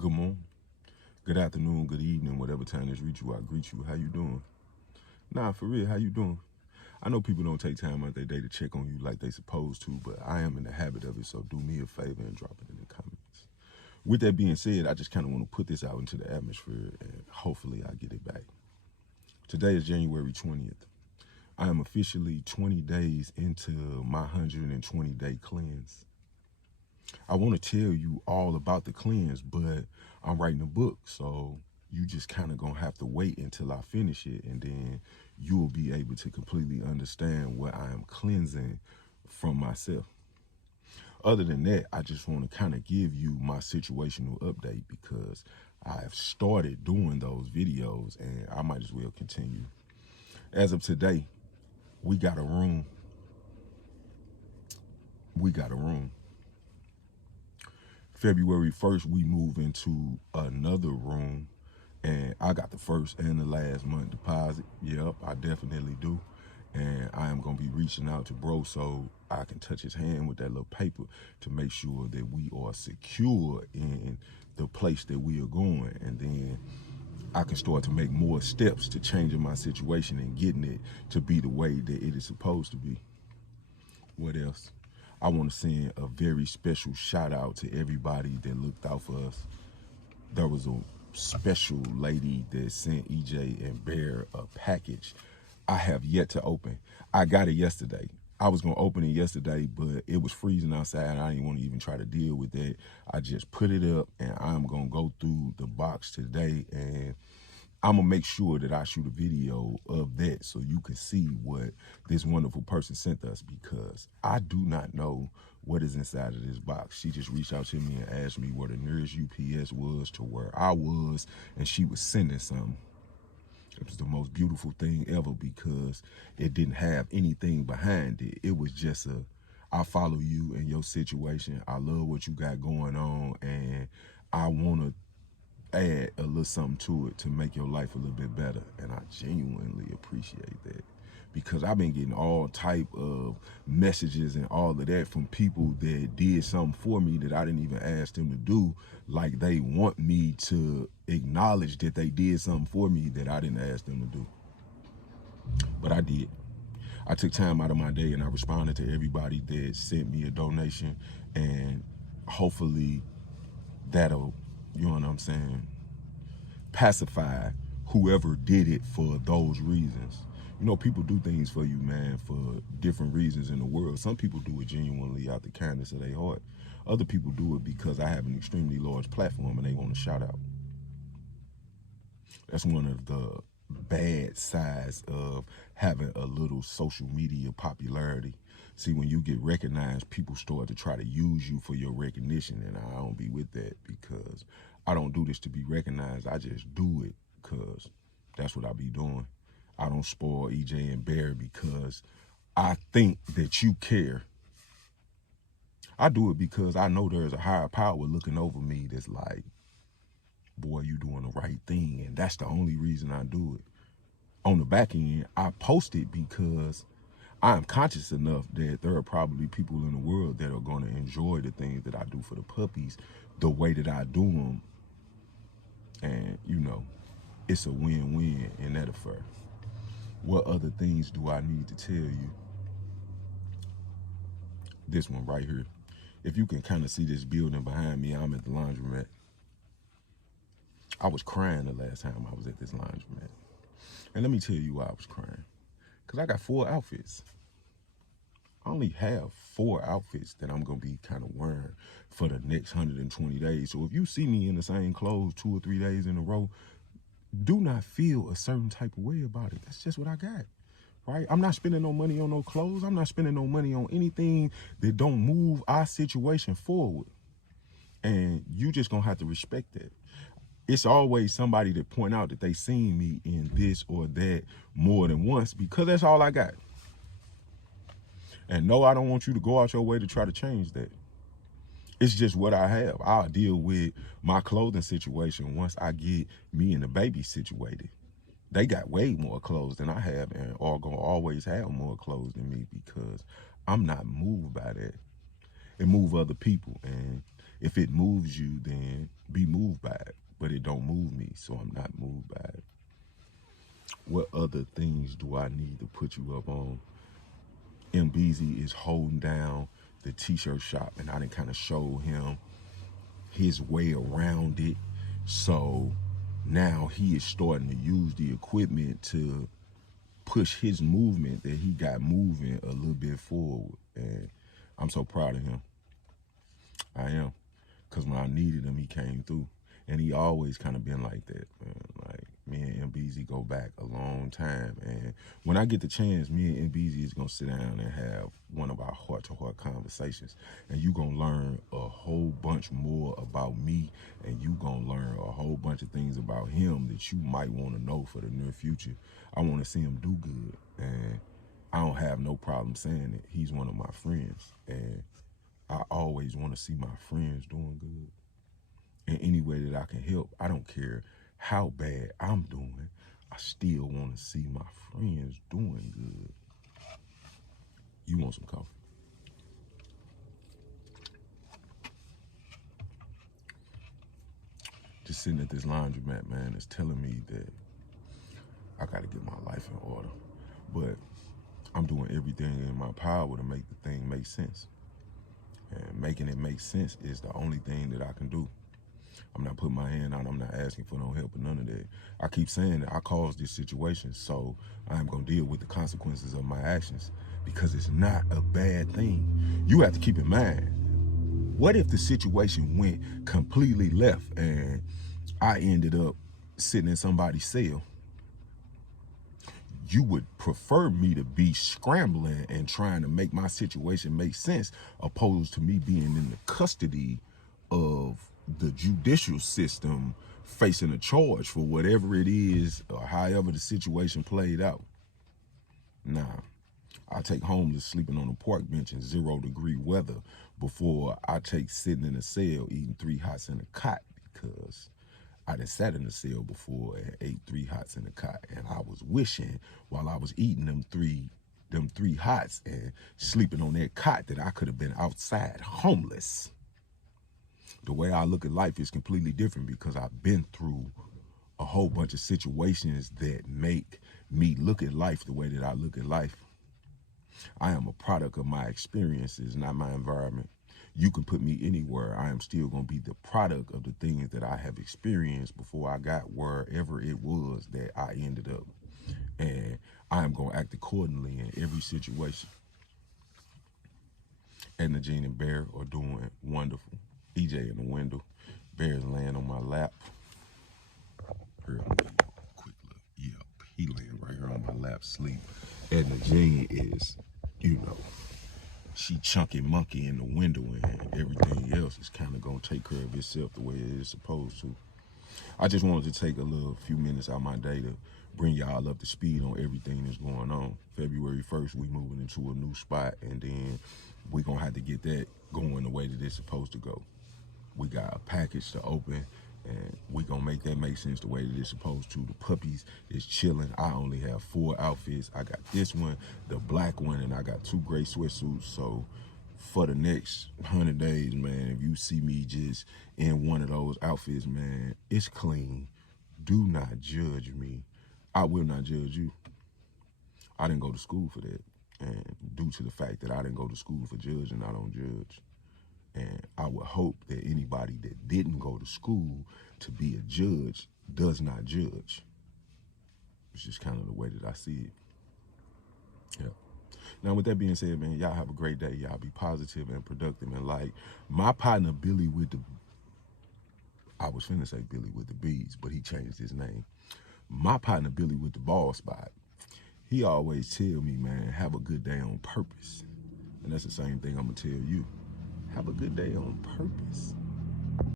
Good morning, good afternoon, good evening, whatever time this reach you, I greet you. How you doing? Nah, for real, how you doing? I know people don't take time out their day to check on you like they supposed to, but I am in the habit of it, so do me a favor and drop it in the comments. With that being said, I just kind of want to put this out into the atmosphere and hopefully I get it back. Today is January 20th. I am officially 20 days into my 120-day cleanse. I want to tell you all about the cleanse, but I'm writing a book, so you just kind of gonna have to wait until I finish it, and then you will be able to completely understand what I am cleansing from myself. Other than that, I just want to kind of give you my situational update because I've started doing those videos and I might as well continue. As of today, we got a room. We got a room. February 1st, we move into another room, and I got the first and the last month deposit. Yep, I definitely do. And I am going to be reaching out to bro so I can touch his hand with that little paper to make sure that we are secure in the place that we are going. And then I can start to make more steps to changing my situation and getting it to be the way that it is supposed to be. What else? I want to send a very special shout out to everybody that looked out for us. There was a special lady that sent EJ and Bear a package I have yet to open. I got it yesterday. I was going to open it yesterday, but it was freezing outside. I didn't want to even try to deal with that. I just put it up, and I'm going to go through the box today, and I'm going to make sure that I shoot a video of that so you can see what this wonderful person sent us, because I do not know what is inside of this box. She just reached out to me and asked me where the nearest UPS was to where I was, and she was sending something. It was the most beautiful thing ever because it didn't have anything behind it. It was just I follow you and your situation. I love what you got going on, and I want to add a little something to it to make your life a little bit better. And I genuinely appreciate that, because I've been getting all type of messages and all of that from people that did something for me that I didn't even ask them to do. Like they want me to acknowledge that they did something for me that I didn't ask them to do. But I did. I took time out of my day and I responded to everybody that sent me a donation, and hopefully that'll, you know what I'm saying, pacify whoever did it for those reasons. You know, people do things for you, man, for different reasons in the world. Some people do it genuinely out the kindness of their heart. Other people do it because I have an extremely large platform and they want to shout out. That's one of the bad sides of having a little social media popularity. See, when you get recognized, people start to try to use you for your recognition, and I don't be with that because I don't do this to be recognized. I just do it because that's what I be doing. I don't spoil EJ and Bear because I think that you care. I do it because I know there's a higher power looking over me that's like, boy, you doing the right thing, and that's the only reason I do it. On the back end, I post it because I'm conscious enough that there are probably people in the world that are going to enjoy the things that I do for the puppies the way that I do them. And, you know, it's a win-win in that affair. What other things do I need to tell you? This one right here. If you can kind of see this building behind me, I'm at the laundromat. I was crying the last time I was at this laundromat. And let me tell you why I was crying. Because I got 4 outfits. I only have 4 outfits that I'm going to be kind of wearing for the next 120 days. So if you see me in the same clothes 2 or 3 days in a row, do not feel a certain type of way about it. That's just what I got, right? I'm not spending no money on no clothes. I'm not spending no money on anything that don't move our situation forward. And you just going to have to respect that. It's always somebody that point out that they seen me in this or that more than once, because that's all I got. And no, I don't want you to go out your way to try to change that. It's just what I have. I'll deal with my clothing situation once I get me and the baby situated. They got way more clothes than I have, and are gonna always have more clothes than me because I'm not moved by that. It moves other people, and if it moves you, then be be moved by it, but it don't move me, so I'm not moved by it. What other things do I need to put you up on? MBZ is holding down the t-shirt shop, and I didn't kind of show him his way around it. So now he is starting to use the equipment to push his movement that he got moving a little bit forward. And I'm so proud of him. I am. Because when I needed him, he came through. And he always kind of been like that, man. Like, me and MBZ go back a long time. And when I get the chance, me and MBZ is going to sit down and have one of our heart-to-heart conversations. And you going to learn a whole bunch more about me. And you going to learn a whole bunch of things about him that you might want to know for the near future. I want to see him do good. And I don't have no problem saying it. He's one of my friends. And I always want to see my friends doing good. In any way that I can help. I don't care how bad I'm doing. I still want to see my friends doing good. You want some coffee? Just sitting at this laundromat, man, is telling me that I got to get my life in order. But I'm doing everything in my power to make the thing make sense. And making it make sense is the only thing that I can do. I'm not putting my hand out. I'm not asking for no help or none of that. I keep saying that I caused this situation, so I'm going to deal with the consequences of my actions because it's not a bad thing. You have to keep in mind, what if the situation went completely left and I ended up sitting in somebody's cell? You would prefer me to be scrambling and trying to make my situation make sense opposed to me being in the custody of the judicial system facing a charge for whatever it is or however the situation played out. Nah, I take homeless sleeping on a park bench in 0-degree weather before I take sitting in a cell eating 3 hots in a cot, because I done sat in a cell before and ate 3 hots in a cot, and I was wishing while I was eating them three hots and sleeping on that cot that I could have been outside homeless. The way I look at life is completely different because I've been through a whole bunch of situations that make me look at life the way that I look at life. I am a product of my experiences, not my environment. You can put me anywhere. I am still going to be the product of the things that I have experienced before I got wherever it was that I ended up. And I am going to act accordingly in every situation. Edna, Jean, and Bear are doing wonderful. EJ in the window. Bear's laying on my lap. Here, I'm gonna give you a quick look. Yep, he laying right here on my lap, sleep. Edna Jean is, she chunky monkey in the window, and everything else is kind of gonna take care of itself the way it is supposed to. I just wanted to take a little few minutes out of my day to bring y'all up to speed on everything that's going on. February 1st, we moving into a new spot, and then we gonna have to get that going the way that it's supposed to go. We got a package to open, and we gonna make that make sense the way that it's supposed to. The puppies is chilling. I only have 4 outfits. I got this one, the black one, and I got 2 gray sweatsuits. So for the next 100 days, man, if you see me just in one of those outfits, man, it's clean. Do not judge me. I will not judge you. I didn't go to school for that. And due to the fact that I didn't go to school for judging, I don't judge. And I would hope that anybody that didn't go to school to be a judge does not judge. It's just kind of the way that I see it. Yeah. Now, with that being said, man, y'all have a great day. Y'all be positive and productive. And like my partner, Billy with the, I was finna say Billy with the bees, but he changed his name. My partner, Billy with the ball spot, he always tell me, man, have a good day on purpose. And that's the same thing I'm gonna tell you. Have a good day on purpose.